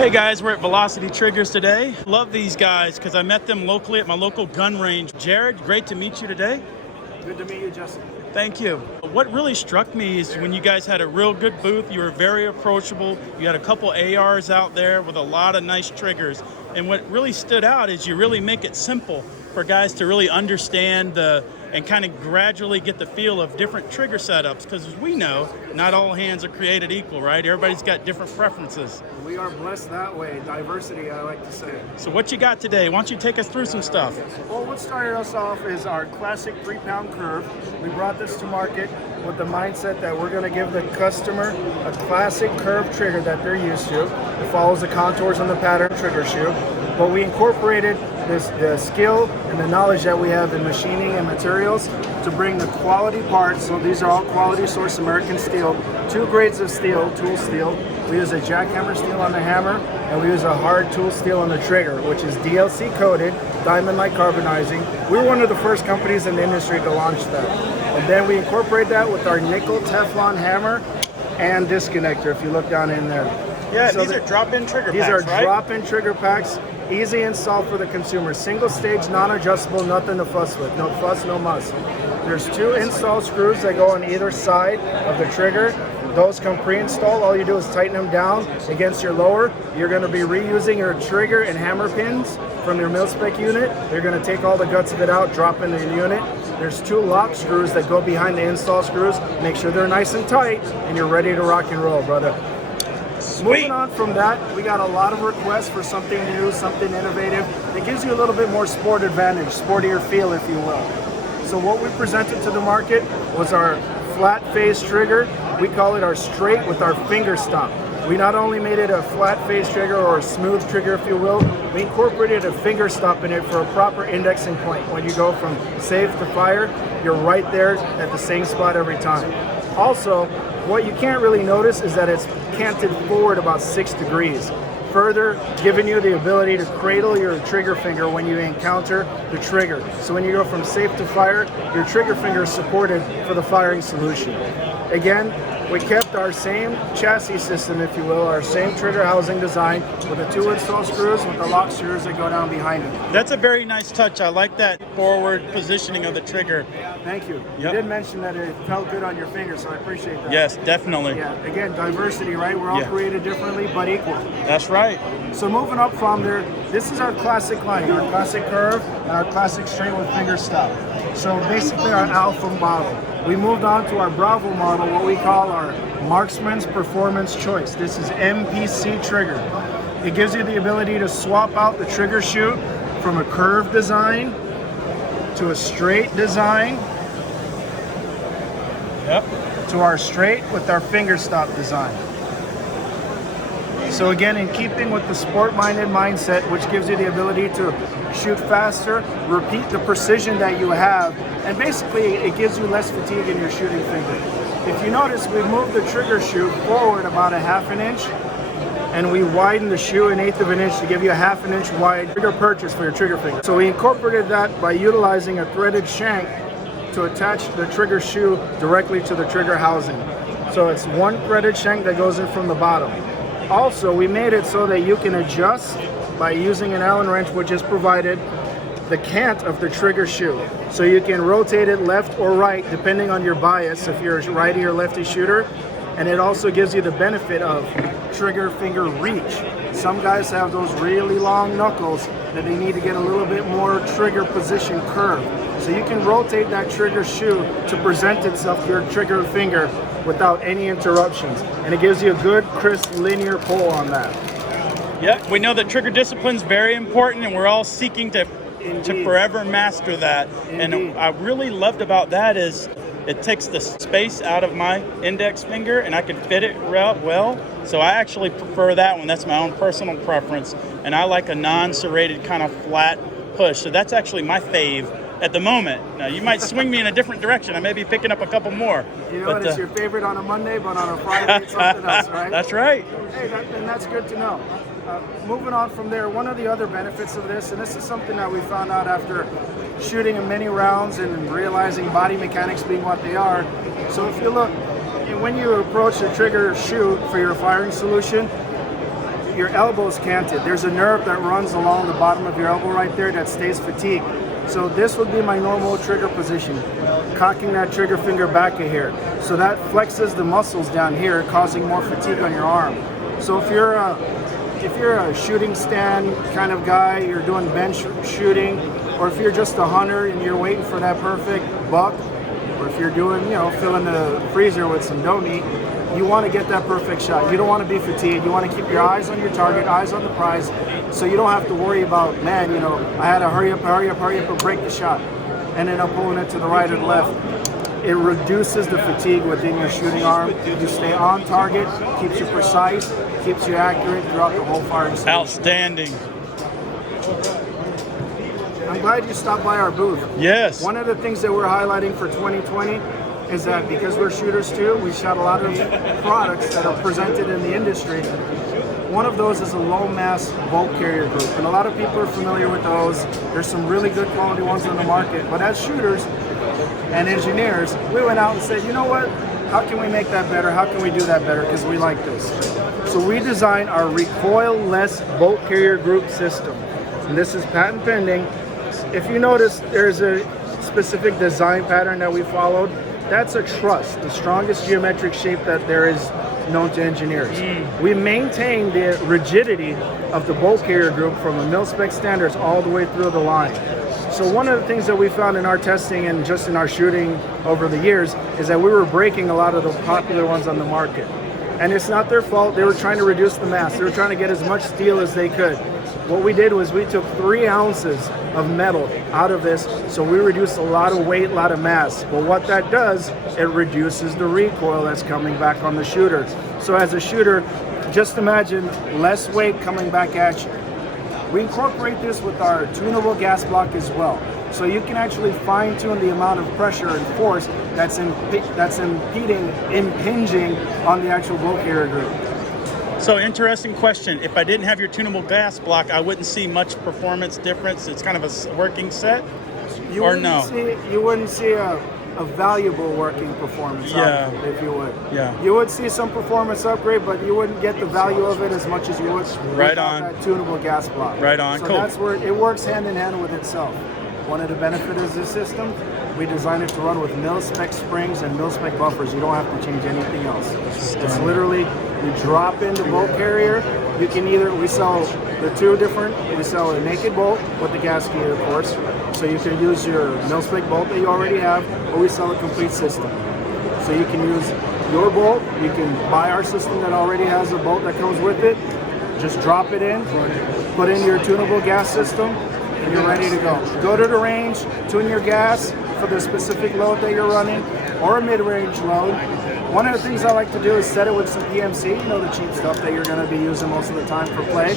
Hey guys, we're at Velocity Triggers today. Love these guys because I met them locally at my local gun range. Jared, great to meet you today. Good to meet you, Justin. Thank you. What really struck me is when you guys had a real good booth, you were very approachable. You had a couple ARs out there with a lot of nice triggers. And what really stood out is you really make it simple for guys to really understand and kind of gradually get the feel of different trigger setups, because as we know, not all hands are created equal, right? Everybody's got different preferences. We are blessed that way. Diversity, I like to say. So what you got today? Why don't you take us through some stuff? Well, what started us off is our classic 3-pound curve. We brought this to market with the mindset that we're going to give the customer a classic curve trigger that they're used to. It follows the contours and the pattern trigger shoe. But we incorporated the skill and the knowledge that we have in machining and materials to bring the quality parts. So these are all quality source American steel, 2 grades of steel, tool steel. We use a jackhammer steel on the hammer, and we use a hard tool steel on the trigger, which is DLC coated, diamond-like carbonizing. We were one of the first companies in the industry to launch that. And then we incorporate that with our nickel Teflon hammer and disconnector, if you look down in there. Yeah, so these are drop-in trigger packs, These are right? drop-in trigger packs, easy install for the consumer. Single stage, non-adjustable, nothing to fuss with. No fuss, no muss. There's 2 install screws that go on either side of the trigger. Those come pre-installed. All you do is tighten them down against your lower. You're going to be reusing your trigger and hammer pins from your mil-spec unit. You're going to take all the guts of it out, drop in the unit. There's 2 lock screws that go behind the install screws. Make sure they're nice and tight, and you're ready to rock and roll, brother. Sweet. Moving on from that, we got a lot of requests for something new, something innovative. It gives you a little bit more sport advantage, sportier feel, if you will. So what we presented to the market was our flat face trigger. We call it our straight with our finger stop. We not only made it a flat face trigger or a smooth trigger, if you will, we incorporated a finger stop in it for a proper indexing point. When you go from safe to fire, you're right there at the same spot every time. Also, what you can't really notice is that it's canted forward about 6 degrees, further giving you the ability to cradle your trigger finger when you encounter the trigger. So when you go from safe to fire, your trigger finger is supported for the firing solution. Again, we kept our same chassis system, if you will, our same trigger housing design with the 2 install screws with the lock screws that go down behind it. That's a very nice touch. I like that forward positioning of the trigger. Thank you. Yep. You did mention that it felt good on your finger, so I appreciate that. Yes, definitely. Yeah, again, diversity, right? We're all created differently, but equal. That's right. So moving up from there, this is our classic line, our classic curve, and our classic straight with finger stop. So basically our alpha model. We moved on to our Bravo model, what we call our Marksman's Performance Choice. This is MPC trigger. It gives you the ability to swap out the trigger shoe from a curved design to a straight design. Yep. To our straight with our finger stop design. So again, in keeping with the sport-minded mindset, which gives you the ability to shoot faster, repeat the precision that you have, and basically it gives you less fatigue in your shooting finger. If you notice, we moved the trigger shoe forward about a 1/2 inch, and we widened the shoe 1/8 of an inch to give you a 1/2 inch wide trigger purchase for your trigger finger. So we incorporated that by utilizing a threaded shank to attach the trigger shoe directly to the trigger housing. So it's 1 threaded shank that goes in from the bottom. Also, we made it so that you can adjust by using an Allen wrench, which is provided, the cant of the trigger shoe. So you can rotate it left or right depending on your bias if you're a righty or lefty shooter. And it also gives you the benefit of trigger finger reach. Some guys have those really long knuckles that they need to get a little bit more trigger position curve. So you can rotate that trigger shoe to present itself to your trigger finger without any interruptions. And it gives you a good, crisp, linear pull on that. Yeah, we know that trigger discipline is very important, and we're all seeking to forever master that. Indeed. And I really loved about that is it takes the space out of my index finger, and I can fit it well. So I actually prefer that one. That's my own personal preference, and I like a non-serrated kind of flat push. So that's actually my fave at the moment. Now, you might swing me in a different direction. I may be picking up a couple more. You know, it's your favorite on a Monday, but on a Friday, it's something else, right? That's right. Hey, and that's good to know. Moving on from there, one of the other benefits of this, and this is something that we found out after shooting many rounds and realizing body mechanics being what they are. So if you look, when you approach the trigger shoot for your firing solution, your elbow's canted. There's a nerve that runs along the bottom of your elbow right there that stays fatigued. So this would be my normal trigger position, cocking that trigger finger back a hair. So that flexes the muscles down here, causing more fatigue on your arm. So if you're a shooting stand kind of guy, you're doing bench shooting, or if you're just a hunter and you're waiting for that perfect buck, or if you're doing, filling the freezer with some doe meat, you want to get that perfect shot. You don't want to be fatigued. You want to keep your eyes on your target, eyes on the prize, so you don't have to worry about, man, I had to hurry up, and break the shot, and then I'm pulling it to the right or the left. It reduces the fatigue within your shooting arm. You stay on target, keeps you precise, keeps you accurate throughout the whole firing station. Outstanding. I'm glad you stopped by our booth. Yes. One of the things that we're highlighting for 2020 is that because we're shooters too, we shot a lot of products that are presented in the industry. One of those is a low mass bolt carrier group, and a lot of people are familiar with those. There's some really good quality ones on the market, but as shooters and engineers, we went out and said, you know what? How can we make that better? How can we do that better? Because we like this. So we designed our recoil-less bolt carrier group system, and this is patent pending. If you notice, there's a specific design pattern that we followed. That's a truss, the strongest geometric shape that there is known to engineers. We maintain the rigidity of the bolt carrier group from the mil-spec standards all the way through the line. So one of the things that we found in our testing and just in our shooting over the years is that we were breaking a lot of the popular ones on the market. And it's not their fault. They were trying to reduce the mass. They were trying to get as much steel as they could. What we did was we took 3 ounces of metal out of this, so we reduced a lot of weight, a lot of mass. But what that does, it reduces the recoil that's coming back on the shooter. So as a shooter, just imagine less weight coming back at you. We incorporate this with our tunable gas block as well. So you can actually fine tune the amount of pressure and force that's impinging on the actual bolt carrier group. So interesting question. If I didn't have your tunable gas block, I wouldn't see much performance difference. It's kind of a working set, you wouldn't see a valuable working performance out of it, if you would. Yeah. You would see some performance upgrade, but you wouldn't get the value of it as much as you would Right without on. that tunable gas block. Right on. So Cool. that's where it works hand in hand with itself. One of the benefits of this system, we designed it to run with mil-spec springs and mil-spec buffers. You don't have to change anything else. It's literally, you drop in the bolt carrier. You can we sell the two different, we sell a naked bolt with the gasket, of course. So you can use your mil-spec bolt that you already have, or we sell a complete system. So you can use your bolt, you can buy our system that already has a bolt that comes with it, just drop it in, put in your tunable gas system, and you're ready to go. Go to the range, tune your gas for the specific load that you're running, or a mid-range load. One of the things I like to do is set it with some PMC, the cheap stuff that you're going to be using most of the time for play.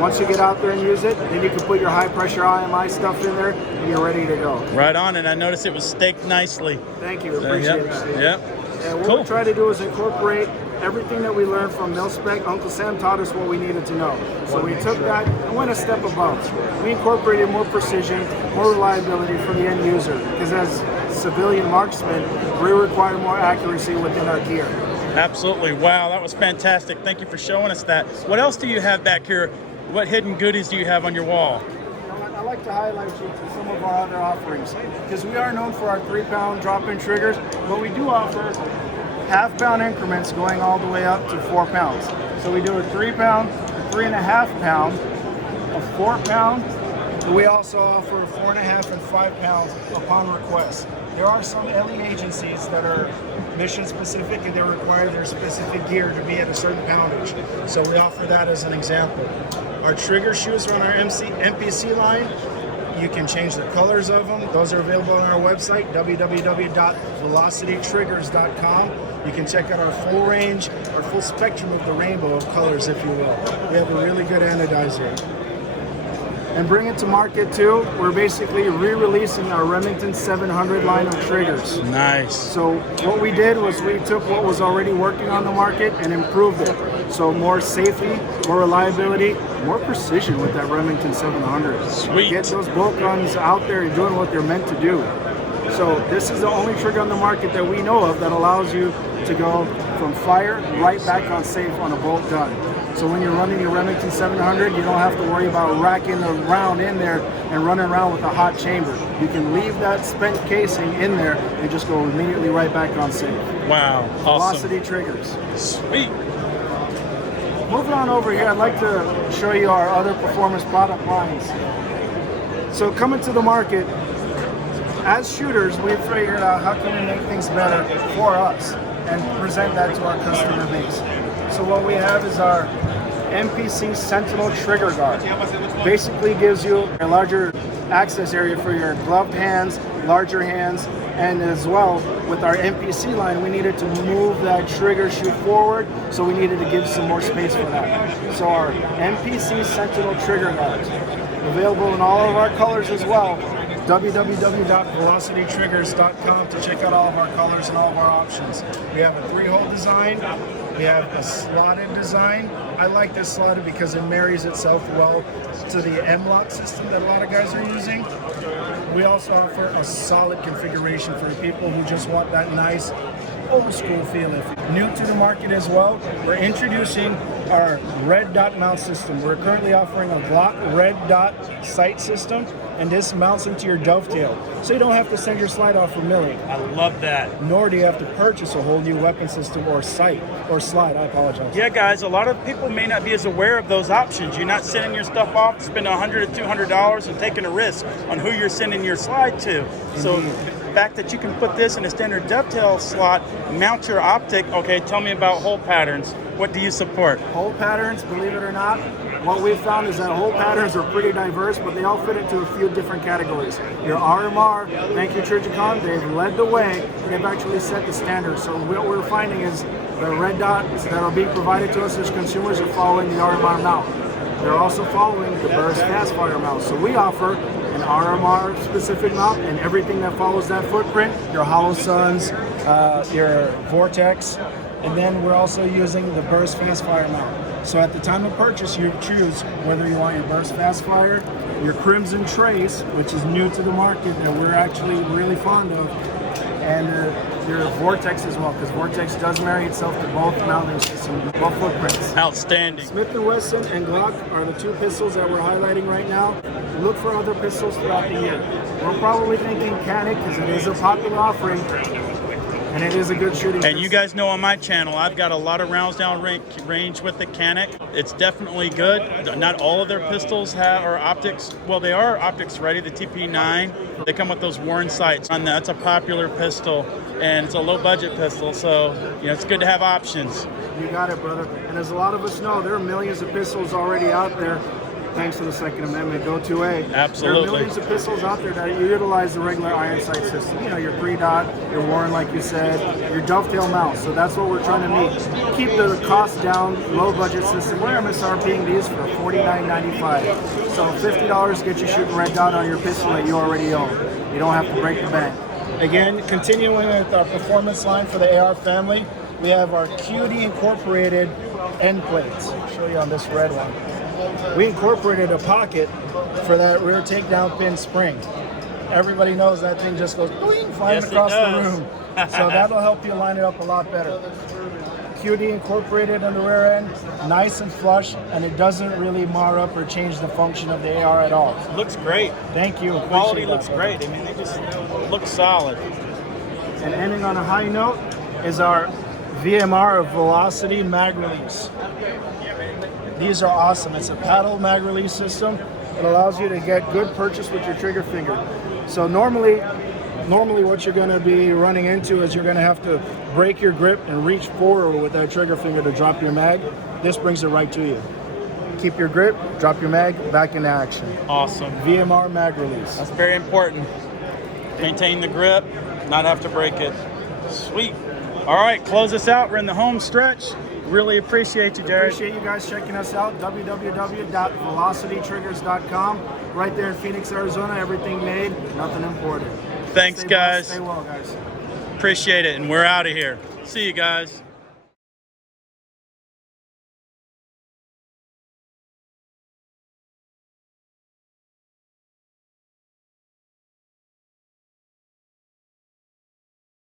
Once you get out there and use it, then you can put your high-pressure IMI stuff in there, and you're ready to go. Right on, and I noticed it was staked nicely. Thank you, appreciate that. Yep. And what Cool. we try to do is incorporate everything that we learned from mil-spec. Uncle Sam taught us what we needed to know. So we took that and went a step above. We incorporated more precision, more reliability for the end user. Because as civilian marksmen, we require more accuracy within our gear. Absolutely. Wow, that was fantastic. Thank you for showing us that. What else do you have back here? What hidden goodies do you have on your wall? I like to highlight you to some of our other offerings. Because we are known for our 3-pound drop-in triggers, but we do offer half-pound increments going all the way up to 4 pounds. So we do a 3-pound, a 3.5 pound, a 4 pound. We also offer 4.5 and 5 pounds upon request. There are some LE agencies that are mission specific and they require their specific gear to be at a certain poundage. So we offer that as an example. Our trigger shoes are on our MPC line. You can change the colors of them. Those are available on our website, www.velocitytriggers.com. You can check out our full range, our full spectrum of the rainbow of colors, if you will. We have a really good anodizer. And bring it to market too, we're basically re-releasing our Remington 700 line of triggers. Nice. So what we did was we took what was already working on the market and improved it. So more safety, more reliability, more precision with that Remington 700. Sweet. Get those bolt guns out there and doing what they're meant to do. So this is the only trigger on the market that we know of that allows you to go from fire right back on safe on a bolt gun. So when you're running your Remington 700, you don't have to worry about racking the round in there and running around with a hot chamber. You can leave that spent casing in there and just go immediately right back on safe. Wow, awesome. Velocity triggers. Sweet. Moving on over here, I'd like to show you our other performance product lines. So coming to the market, as shooters, we figured out how can we make things better for us and present that to our customer base. So what we have is our MPC Sentinel Trigger Guard. Basically gives you a larger access area for your gloved hands, larger hands, and as well with our MPC line, we needed to move that trigger shoot forward, so we needed to give some more space for that. So our MPC Sentinel Trigger Guards, available in all of our colors as well. www.velocitytriggers.com to check out all of our colors and all of our options. We have a 3-hole design. We have a slotted design. I like this slotted because it marries itself well to the M-lock system that a lot of guys are using. We also offer a solid configuration for people who just want that nice old school feel. If new to the market as well, we're introducing our red dot mount system. We're currently offering a Glock red dot sight system, and this mounts into your dovetail. So you don't have to send your slide off for milling. I love that. Nor do you have to purchase a whole new weapon system or sight or slide. I apologize. Yeah, guys, a lot of people may not be as aware of those options. You're not sending your stuff off, spending $100 to $200 and taking a risk on who you're sending your slide to. So the fact that you can put this in a standard dovetail slot, mount your optic. Okay, tell me about hole patterns. What do you support? Hole patterns, believe it or not, what we've found is that hole patterns are pretty diverse, but they all fit into a few different categories. Your RMR, thank you Trigicon, they've led the way. They've actually set the standard. So what we're finding is the red dots that are being provided to us as consumers are following the RMR mount. They're also following the burst fast fire mount. So we offer an RMR specific mount and everything that follows that footprint, your Hollow Suns, your Vortex, and then we're also using the burst fast fire mount. So at the time of purchase, you choose whether you want your burst fast fire, your Crimson Trace, which is new to the market that we're actually really fond of, and your Vortex as well, because Vortex does marry itself to both mounting systems, both footprints. Outstanding. Smith & Wesson and Glock are the two pistols that we're highlighting right now. Look for other pistols throughout the year. We're probably thinking Canic, because it is a popular offering, and it is a good shooting. And you guys know on my channel, I've got a lot of rounds down range with the Canic. It's definitely good. Not all of their pistols are optics. Well, they are optics ready, the TP9. They come with those Warren sights. And that's a popular pistol, and it's a low budget pistol, so it's good to have options. You got it, brother. And as a lot of us know, there are millions of pistols already out there. Thanks to the Second Amendment, go 2A. Absolutely. There are millions of pistols out there that utilize the regular iron sight system. Your 3-dot, your Warren, like you said, your dovetail mount. So that's what we're trying to meet. Keep the cost down, low budget system. We're MSRPing these for $49.95. So $50 gets you shooting red dot on your pistol that you already own. You don't have to break the bank. Again, continuing with our performance line for the AR family, we have our QD incorporated end plates. I'll show you on this red one. We incorporated a pocket for that rear takedown pin spring. Everybody knows that thing just goes boing, flying across the room. So that'll help you line it up a lot better. QD incorporated on the rear end, nice and flush, and it doesn't really mar up or change the function of the AR at all. Looks great. Thank you. Quality looks great. I mean, they just look solid. And ending on a high note is our VMR Velocity mag release. These are awesome. It's a paddle mag release system. It allows you to get good purchase with your trigger finger. So normally what you're going to be running into is you're going to have to break your grip and reach forward with that trigger finger to drop your mag. This brings it right to you. Keep your grip, drop your mag, back into action. Awesome. VMR mag release. That's very important. Maintain the grip, not have to break it. Sweet. All right, close us out. We're in the home stretch. Really appreciate you, Jared. Appreciate you guys checking us out. www.velocitytriggers.com. Right there in Phoenix, Arizona. Everything made, nothing imported. Thanks, guys. Stay well, guys. Appreciate it, and we're out of here. See you guys.